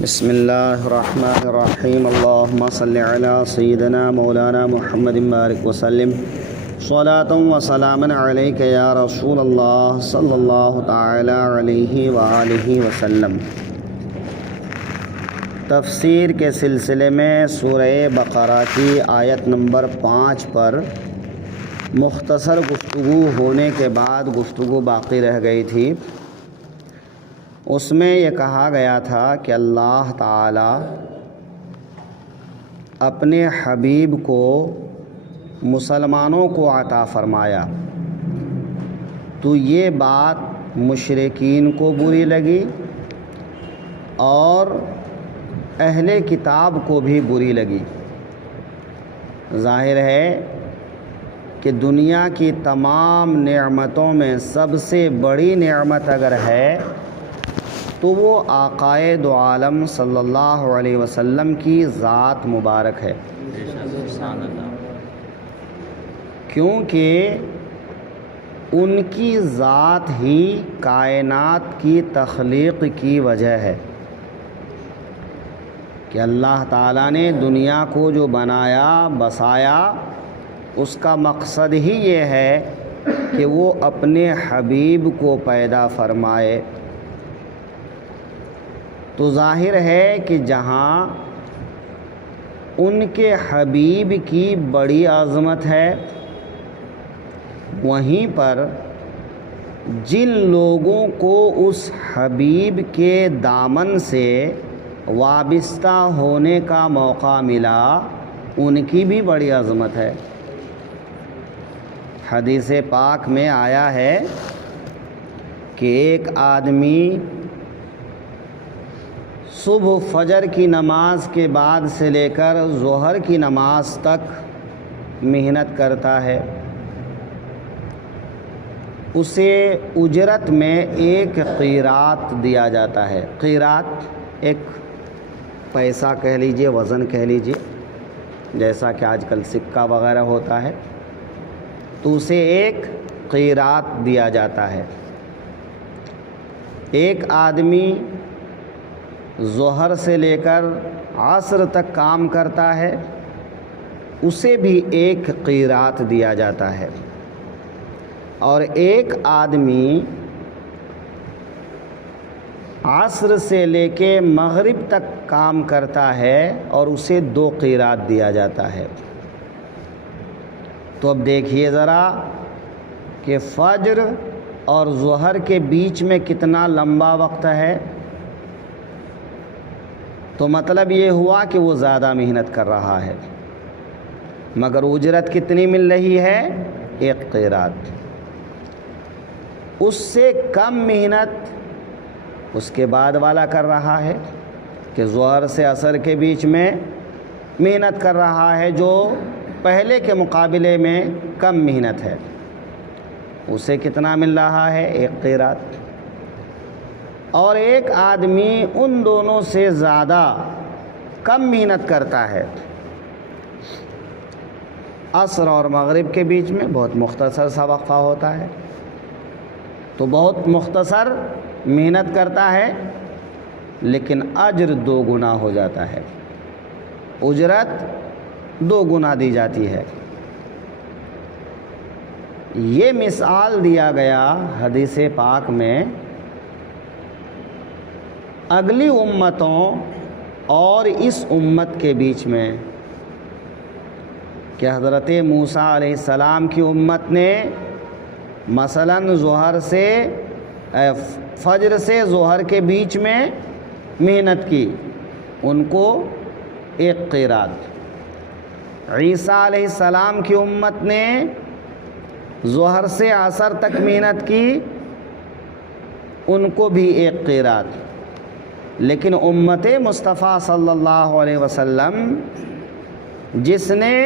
بسم اللہ الرحمن الرحیم اللہم صلی علی سیدنا مولانا محمد بارک وسلم صلاۃ و سلام علیک یا رسول اللہ صلی اللہ تعالی علیہ وآلہ وسلم۔ تفسیر کے سلسلے میں سورہ بقرہ کی آیت نمبر 5 پر مختصر گفتگو ہونے کے بعد گفتگو باقی رہ گئی تھی۔ اس میں یہ کہا گیا تھا کہ اللہ تعالی اپنے حبیب کو مسلمانوں کو عطا فرمایا تو یہ بات مشرکین کو بری لگی اور اہل کتاب کو بھی بری لگی۔ ظاہر ہے کہ دنیا کی تمام نعمتوں میں سب سے بڑی نعمت اگر ہے تو وہ آقائے دو عالم صلی اللہ علیہ وسلم کی ذات مبارک ہے، کیونکہ ان کی ذات ہی کائنات کی تخلیق کی وجہ ہے کہ اللہ تعالیٰ نے دنیا کو جو بنایا بسایا اس کا مقصد ہی یہ ہے کہ وہ اپنے حبیب کو پیدا فرمائے۔ تو ظاہر ہے کہ جہاں ان کے حبیب کی بڑی عظمت ہے، وہیں پر جن لوگوں کو اس حبیب کے دامن سے وابستہ ہونے کا موقع ملا ان کی بھی بڑی عظمت ہے۔ حدیث پاک میں آیا ہے کہ ایک آدمی صبح فجر کی نماز کے بعد سے لے کر ظہر کی نماز تک محنت کرتا ہے، اسے اجرت میں ایک قیرات دیا جاتا ہے۔ قیرات ایک پیسہ کہہ لیجئے، وزن کہہ لیجئے، جیسا کہ آج کل سکہ وغیرہ ہوتا ہے، تو اسے ایک قیرات دیا جاتا ہے۔ ایک آدمی ظہر سے لے کر عصر تک کام کرتا ہے، اسے بھی ایک قیرات دیا جاتا ہے۔ اور ایک آدمی عصر سے لے کے مغرب تک کام کرتا ہے اور اسے 2 قیرات دیا جاتا ہے۔ تو اب دیکھیے ذرا کہ فجر اور ظہر کے بیچ میں کتنا لمبا وقت ہے، تو مطلب یہ ہوا کہ وہ زیادہ محنت کر رہا ہے، مگر اجرت کتنی مل رہی ہے؟ 1 قیرات۔ اس سے کم محنت اس کے بعد والا کر رہا ہے کہ ظہر سے عصر کے بیچ میں محنت کر رہا ہے، جو پہلے کے مقابلے میں کم محنت ہے، اسے کتنا مل رہا ہے؟ 1 قیرات۔ اور ایک آدمی ان دونوں سے زیادہ کم محنت کرتا ہے، عصر اور مغرب کے بیچ میں بہت مختصر سا وقفہ ہوتا ہے، تو بہت مختصر محنت کرتا ہے لیکن اجر 2 گنا ہو جاتا ہے، اجرت 2 گنا دی جاتی ہے۔ یہ مثال دیا گیا حدیث پاک میں اگلی امتوں اور اس امت کے بیچ میں کہ حضرت موسیٰ علیہ السلام کی امت نے مثلاً فجر سے ظہر کے بیچ میں محنت کی، ان کو 1 قیرات۔ عیسیٰ علیہ السلام کی امت نے ظہر سے عصر تک محنت کی، ان کو بھی 1 قیرات۔ لیکن امت مصطفیٰ صلی اللہ علیہ وسلم جس نے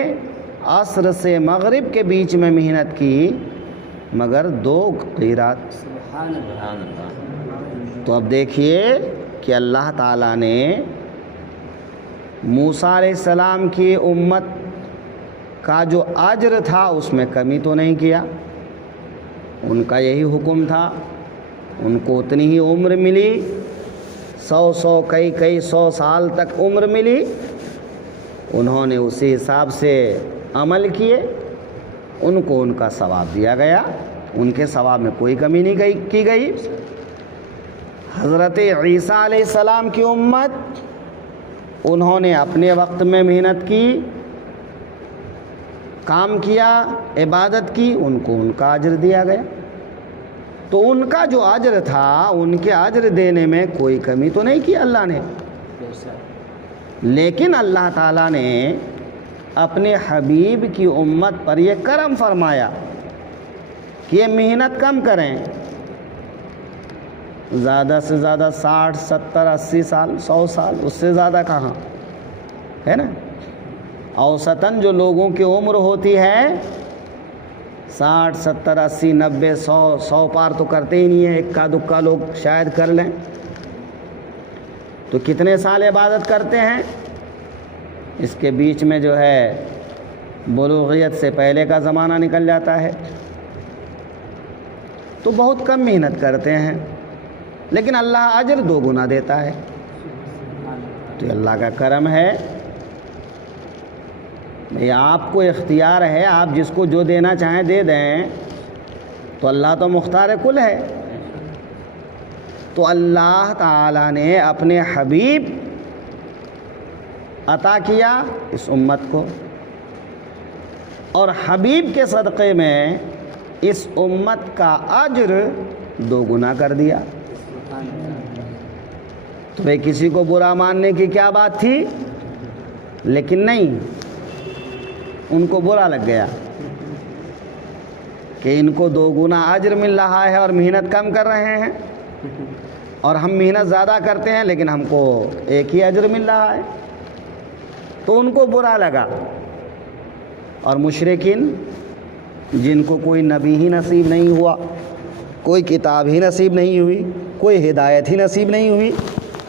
عصر سے مغرب کے بیچ میں محنت کی، مگر 2 قیرات۔ تو اب دیکھیے کہ اللہ تعالیٰ نے موسیٰ علیہ السلام کی امت کا جو اجر تھا اس میں کمی تو نہیں کیا، ان کا یہی حکم تھا، ان کو اتنی ہی عمر ملی، 100 کئی 100 سال تک عمر ملی، انہوں نے اسی حساب سے عمل کیے، ان کو ان کا ثواب دیا گیا، ان کے ثواب میں کوئی کمی نہیں کی گئی۔ حضرت عیسیٰ علیہ السلام کی امت، انہوں نے اپنے وقت میں محنت کی، کام کیا، عبادت کی، ان کو ان کا اجر دیا گیا۔ تو ان کا جو اجر تھا، ان کے اجر دینے میں کوئی کمی تو نہیں کی اللہ نے، لیکن اللہ تعالیٰ نے اپنے حبیب کی امت پر یہ کرم فرمایا کہ یہ محنت کم کریں، زیادہ سے زیادہ 60 70 80 سال 100 سال، اس سے زیادہ کہاں ہے نا۔ اوسطاً جو لوگوں کی عمر ہوتی ہے 60 70 80 90 100 پار تو کرتے ہی نہیں ہیں، اکا دکا لوگ شاید کر لیں۔ تو کتنے سال عبادت کرتے ہیں؟ اس کے بیچ میں جو ہے بلوغیت سے پہلے کا زمانہ نکل جاتا ہے، تو بہت کم محنت کرتے ہیں، لیکن اللہ اجر 2 گنا دیتا ہے۔ تو اللہ کا کرم ہے، آپ کو اختیار ہے، آپ جس کو جو دینا چاہیں دے دیں، تو اللہ تو مختار کل ہے۔ تو اللہ تعالیٰ نے اپنے حبیب عطا کیا اس امت کو، اور حبیب کے صدقے میں اس امت کا اجر 2 گنا کر دیا۔ تو بھئی کسی کو برا ماننے کی کیا بات تھی، لیکن نہیں، ان کو برا لگ گیا کہ ان کو 2 گنا اجر مل رہا ہے اور محنت کم کر رہے ہیں، اور ہم محنت زیادہ کرتے ہیں لیکن ہم کو ایک ہی اجر مل رہا ہے، تو ان کو برا لگا۔ اور مشرکین، جن کو کوئی نبی ہی نصیب نہیں ہوا، کوئی کتاب ہی نصیب نہیں ہوئی، کوئی ہدایت ہی نصیب نہیں ہوئی،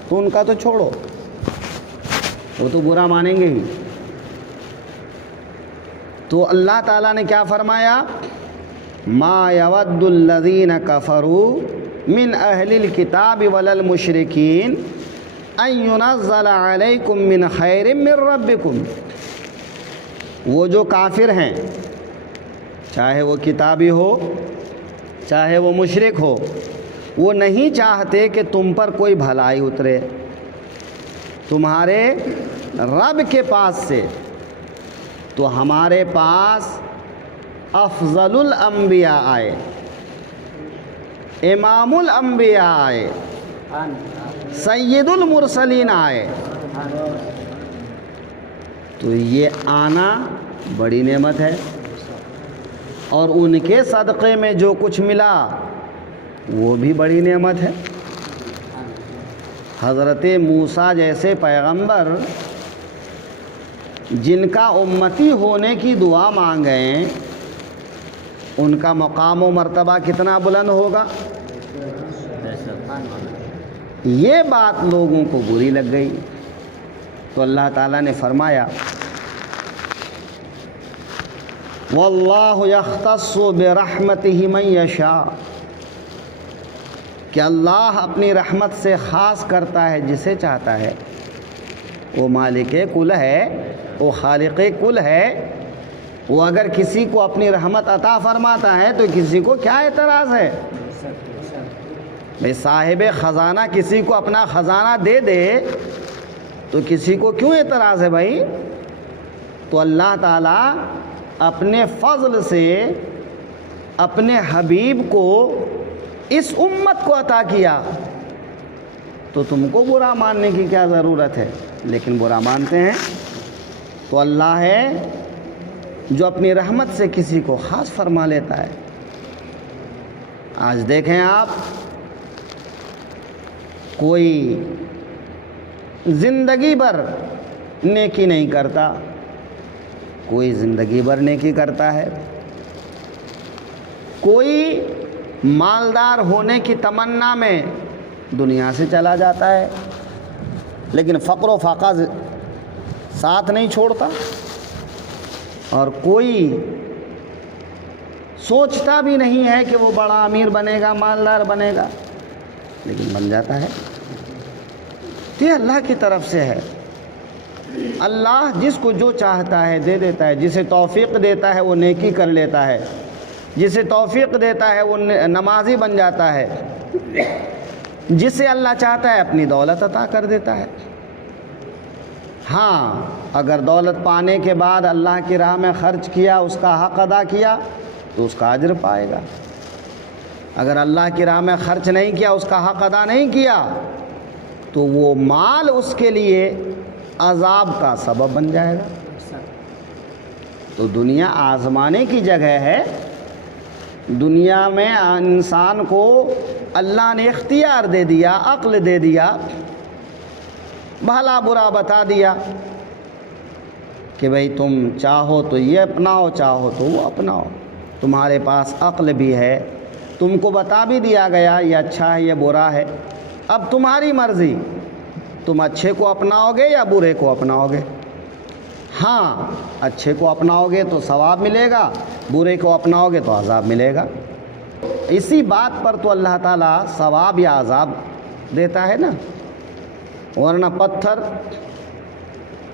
تو ان کا تو چھوڑو، وہ تو برا مانیں گے ہی۔ تو اللہ تعالیٰ نے کیا فرمایا؟ ما یود الذین کفروا من اہل الکتاب ولا المشرکین ان ینزل علیکم من خیر من ربکم۔ وہ جو کافر ہیں، چاہے وہ کتابی ہو چاہے وہ مشرک ہو، وہ نہیں چاہتے کہ تم پر کوئی بھلائی اترے، تمہارے رب کے پاس سے۔ تو ہمارے پاس افضل الانبیاء آئے، امام الانبیاء آئے، سید المرسلین آئے، تو یہ آنا بڑی نعمت ہے، اور ان کے صدقے میں جو کچھ ملا وہ بھی بڑی نعمت ہے۔ حضرت موسیٰ جیسے پیغمبر جن کا امتی ہونے کی دعا مانگیں، ان کا مقام و مرتبہ کتنا بلند ہوگا۔ یہ بات لوگوں کو بری لگ گئی، تو اللہ تعالیٰ نے فرمایا واللہ یختص برحمتہ من یشاء، کہ اللہ اپنی رحمت سے خاص کرتا ہے جسے چاہتا ہے۔ وہ مالک کل ہے، وہ خالق کل ہے، وہ اگر کسی کو اپنی رحمت عطا فرماتا ہے تو کسی کو کیا اعتراض ہے؟ بھئی صاحب خزانہ کسی کو اپنا خزانہ دے دے تو کسی کو کیوں اعتراض ہے بھائی؟ تو اللہ تعالیٰ اپنے فضل سے اپنے حبیب کو اس امت کو عطا کیا، تو تم کو برا ماننے کی کیا ضرورت ہے؟ لیکن برا مانتے ہیں۔ تو اللہ ہے جو اپنی رحمت سے کسی کو خاص فرما لیتا ہے۔ آج دیکھیں آپ، کوئی زندگی بھر نیکی نہیں کرتا، کوئی زندگی بھر نیکی کرتا ہے، کوئی مالدار ہونے کی تمنا میں دنیا سے چلا جاتا ہے، لیکن فقر و فاقہ ساتھ نہیں چھوڑتا، اور کوئی سوچتا بھی نہیں ہے کہ وہ بڑا امیر بنے گا، مالدار بنے گا، لیکن بن جاتا ہے۔ تو یہ اللہ کی طرف سے ہے. اللہ جس کو جو چاہتا ہے دے دیتا ہے. جسے توفیق دیتا ہے وہ نیکی کر لیتا ہے, جسے توفیق دیتا ہے وہ نمازی بن جاتا ہے, جسے اللہ چاہتا ہے اپنی دولت عطا کر دیتا ہے. ہاں اگر دولت پانے کے بعد اللہ کی راہ میں خرچ کیا, اس کا حق ادا کیا تو اس کا اجر پائے گا. اگر اللہ کی راہ میں خرچ نہیں کیا, اس کا حق ادا نہیں کیا, تو وہ مال اس کے لیے عذاب کا سبب بن جائے گا. تو دنیا آزمانے کی جگہ ہے. دنیا میں انسان کو اللہ نے اختیار دے دیا, عقل دے دیا, بھلا برا بتا دیا کہ بھئی تم چاہو تو یہ اپناؤ, چاہو تو وہ اپناؤ. تمہارے پاس عقل بھی ہے, تم کو بتا بھی دیا گیا یہ اچھا ہے یہ برا ہے. اب تمہاری مرضی, تم اچھے کو اپناؤ گے یا برے کو اپناؤ گے. ہاں اچھے کو اپناؤ گے تو ثواب ملے گا, برے کو اپناؤ گے تو عذاب ملے گا. اسی بات پر تو اللہ تعالیٰ ثواب یا عذاب دیتا ہے نا. ورنہ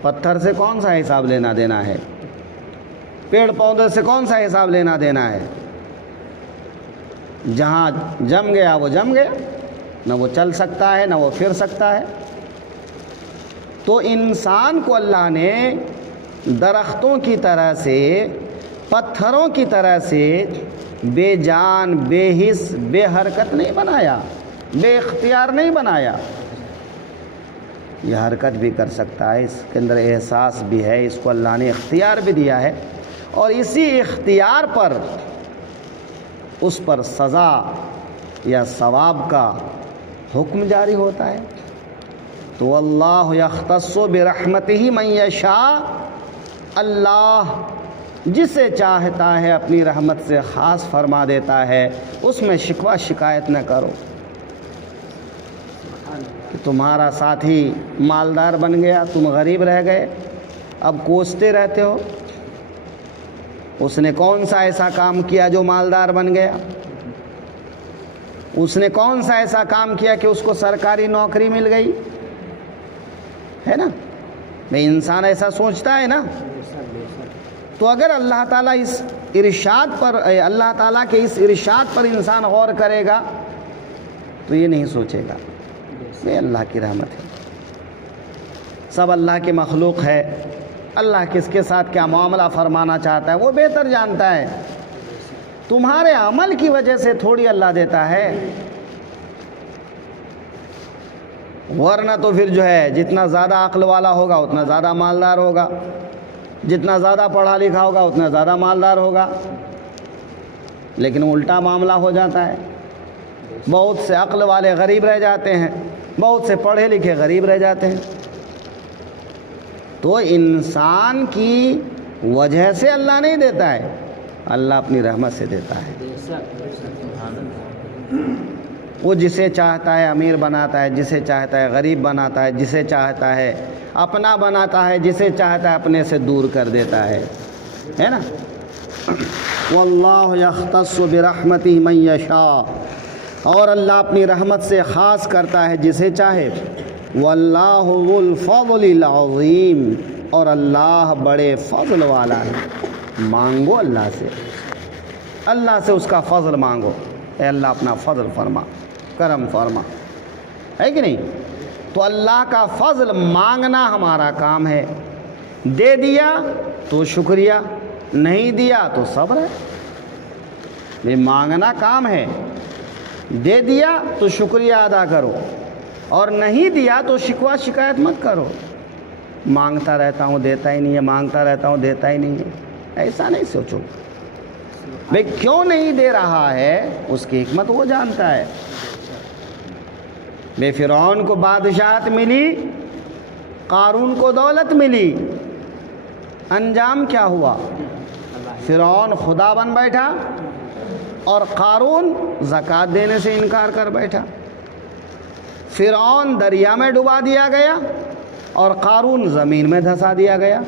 پتھر سے کون سا حساب لینا دینا ہے, پیڑ پودے سے کون سا حساب لینا دینا ہے. جہاں جم گیا وہ جم گیا, نہ وہ چل سکتا ہے نہ وہ پھر سکتا ہے. تو انسان کو اللہ نے درختوں کی طرح سے, پتھروں کی طرح سے بے جان, بے حس, بے حرکت نہیں بنایا, بے اختیار نہیں بنایا. یہ حرکت بھی کر سکتا ہے, اس کے اندر احساس بھی ہے, اس کو اللہ نے اختیار بھی دیا ہے, اور اسی اختیار پر اس پر سزا یا ثواب کا حکم جاری ہوتا ہے. تو اللہ یختص برحمتہ من یشاء, اللہ جسے چاہتا ہے اپنی رحمت سے خاص فرما دیتا ہے. اس میں شکوہ شکایت نہ کرو کہ تمہارا ساتھی مالدار بن گیا, تم غریب رہ گئے, اب کوستے رہتے ہو اس نے کون سا ایسا کام کیا جو مالدار بن گیا, اس نے کون سا ایسا کام کیا کہ اس کو سرکاری نوکری مل گئی, ہے نا. میں انسان ایسا سوچتا ہے نا. تو اگر اللہ تعالیٰ اس ارشاد پر, اللہ تعالیٰ کے اس ارشاد پر انسان غور کرے گا تو یہ نہیں سوچے گا یہ اللہ کی رحمت ہے. سب اللہ کی مخلوق ہے, اللہ کس کے ساتھ کیا معاملہ فرمانا چاہتا ہے وہ بہتر جانتا ہے. تمہارے عمل کی وجہ سے تھوڑی اللہ دیتا ہے, ورنہ تو پھر جو ہے جتنا زیادہ عقل والا ہوگا اتنا زیادہ مالدار ہوگا, جتنا زیادہ پڑھا لکھا ہوگا اتنا زیادہ مالدار ہوگا. لیکن الٹا معاملہ ہو جاتا ہے, بہت سے عقل والے غریب رہ جاتے ہیں, بہت سے پڑھے لکھے غریب رہ جاتے ہیں. تو انسان کی وجہ سے اللہ نہیں دیتا ہے, اللہ اپنی رحمت سے دیتا ہے. وہ جسے چاہتا ہے امیر بناتا ہے, جسے چاہتا ہے غریب بناتا ہے, جسے چاہتا ہے اپنا بناتا ہے, جسے چاہتا ہے اپنے سے دور کر دیتا ہے نا. واللہ یختص برحمتہ من یشاء, اور اللہ اپنی رحمت سے خاص کرتا ہے جسے چاہے. واللہ ذو الفضل العظیم, اور اللہ بڑے فضل والا ہے. مانگو اللہ سے, اللہ سے اس کا فضل مانگو, اے اللہ اپنا فضل فرما, کرم فرما, ہے کہ نہیں. تو اللہ کا فضل مانگنا ہمارا کام ہے. دے دیا تو شکریہ, نہیں دیا تو صبر ہے. یہ مانگنا کام ہے, دے دیا تو شکریہ ادا کرو, اور نہیں دیا تو شکوہ شکایت مت کرو. مانگتا رہتا ہوں دیتا ہی نہیں ہے, مانگتا رہتا ہوں دیتا ہی نہیں ہے, ایسا نہیں سوچو. بھئی کیوں نہیں دے رہا ہے اس کی حکمت وہ جانتا ہے. بے فرعون کو بادشاہت ملی, قارون کو دولت ملی, انجام کیا ہوا؟ فرعون خدا بن بیٹھا اور قارون زکوٰۃ دینے سے انکار کر بیٹھا. فرعون دریا میں ڈبا دیا گیا اور قارون زمین میں دھسا دیا گیا.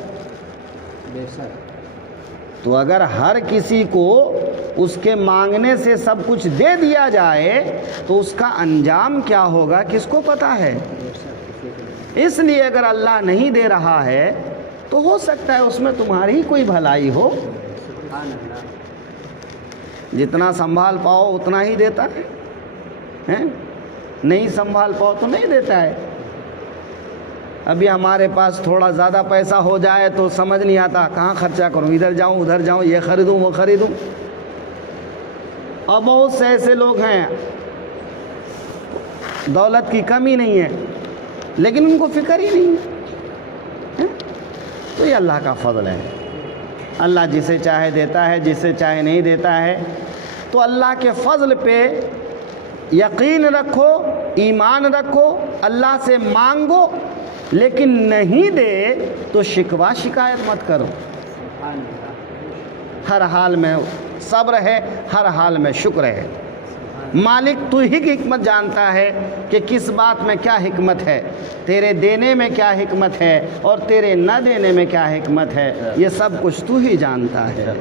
تو اگر ہر کسی کو اس کے مانگنے سے سب کچھ دے دیا جائے تو اس کا انجام کیا ہوگا کس کو پتہ ہے. اس لیے اگر اللہ نہیں دے رہا ہے تو ہو سکتا ہے اس میں تمہاری کوئی بھلائی ہو. جتنا سنبھال پاؤ اتنا ہی دیتا ہے, نہیں سنبھال پاؤ تو نہیں دیتا ہے. ابھی ہمارے پاس تھوڑا زیادہ پیسہ ہو جائے تو سمجھ نہیں آتا کہاں خرچہ کروں, ادھر جاؤں ادھر جاؤں, یہ خریدوں وہ خریدوں. اور بہت سے ایسے لوگ ہیں دولت کی کمی نہیں ہے لیکن ان کو فکر ہی نہیں ہے. تو یہ اللہ کا فضل ہے. اللہ جسے چاہے دیتا ہے, جسے چاہے نہیں دیتا ہے. تو اللہ کے فضل پہ یقین رکھو, ایمان رکھو, اللہ سے مانگو, لیکن نہیں دے تو شکوہ شکایت مت کرو. ہر حال میں صبر ہے, ہر حال میں شکر ہے. مالک تو ہی کی حکمت جانتا ہے کہ کس بات میں کیا حکمت ہے, تیرے دینے میں کیا حکمت ہے اور تیرے نہ دینے میں کیا حکمت ہے, یہ سب کچھ تو ہی جانتا ہے.